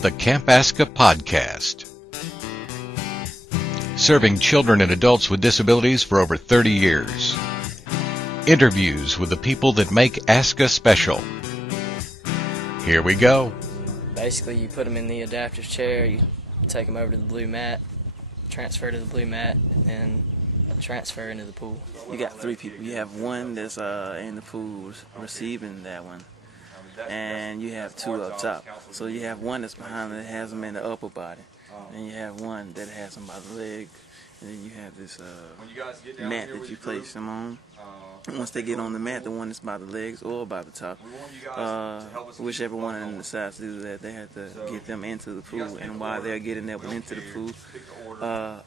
the Camp Aska podcast. Serving children and adults with disabilities for over 30 years. Interviews with the people that make Aska special. Here we go. Basically, you put them in the adaptive chair, you take them over to the blue mat, transfer to the blue mat, and transfer into the pool. You got three people. You have one that's in the pool receiving that one, and you have two up top. So you have one that's behind that has them in the upper body, and you have one that has them by the leg, and then you have this mat that you place them on. Once they get on the mat, the one that's by the legs or by the top, whichever one of them decides to do that, they have to get them into the pool. And while they're getting that one into the pool,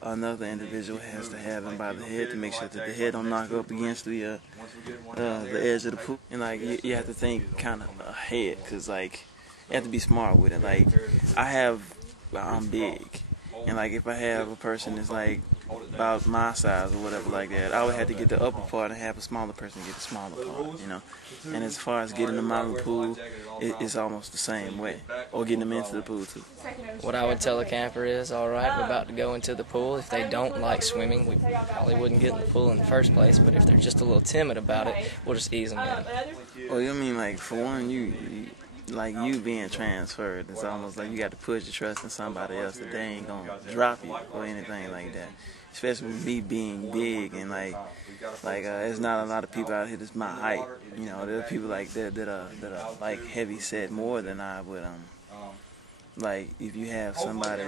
another individual has to have them by the head to make sure that the head don't knock up against the edge of the pool. And like you have to think kind of ahead, cause like you have to be smart with it. Like I'm big, and like if I have a person that's like about my size or whatever like that, I would have to get the upper part and have a smaller person get the smaller part, you know. And as far as getting them out of the pool, it's almost the same way, or getting them into the pool too. What I would tell a camper is, all right, we're about to go into the pool. If they don't like swimming, we probably wouldn't get in the pool in the first place, but if they're just a little timid about it, we'll just ease them in. Well, you mean like for one, like you being transferred, it's almost like you got to put your trust in somebody else that they ain't gonna drop you or anything like that. Especially with me being big and like there's not a lot of people out here that's my height. You know, there are people like that are like heavy set more than I would. Like if you have somebody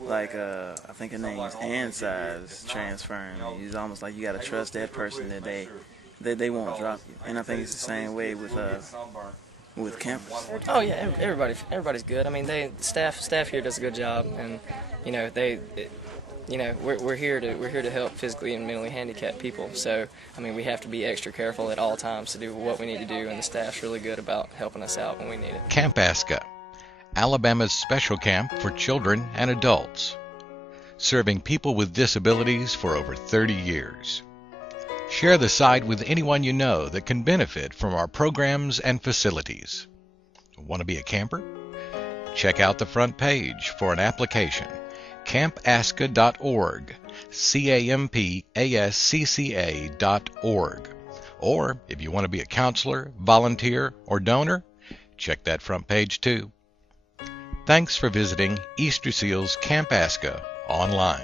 like I think her name's Ann size transferring, it's almost like you got to trust that person that they won't drop you. And I think it's the same way with campers. Oh yeah, everybody's good. I mean, staff here does a good job, and you know we're here to help physically and mentally handicapped people. So I mean, we have to be extra careful at all times to do what we need to do, and the staff's really good about helping us out when we need it. Camp Aska, Alabama's special camp for children and adults, serving people with disabilities for over 30 years. Share the site with anyone you know that can benefit from our programs and facilities. Want to be a camper? Check out the front page for an application, campaska.org, campascca.org. Or if you want to be a counselor, volunteer, or donor, check that front page too. Thanks for visiting Easter Seals Camp Aska online.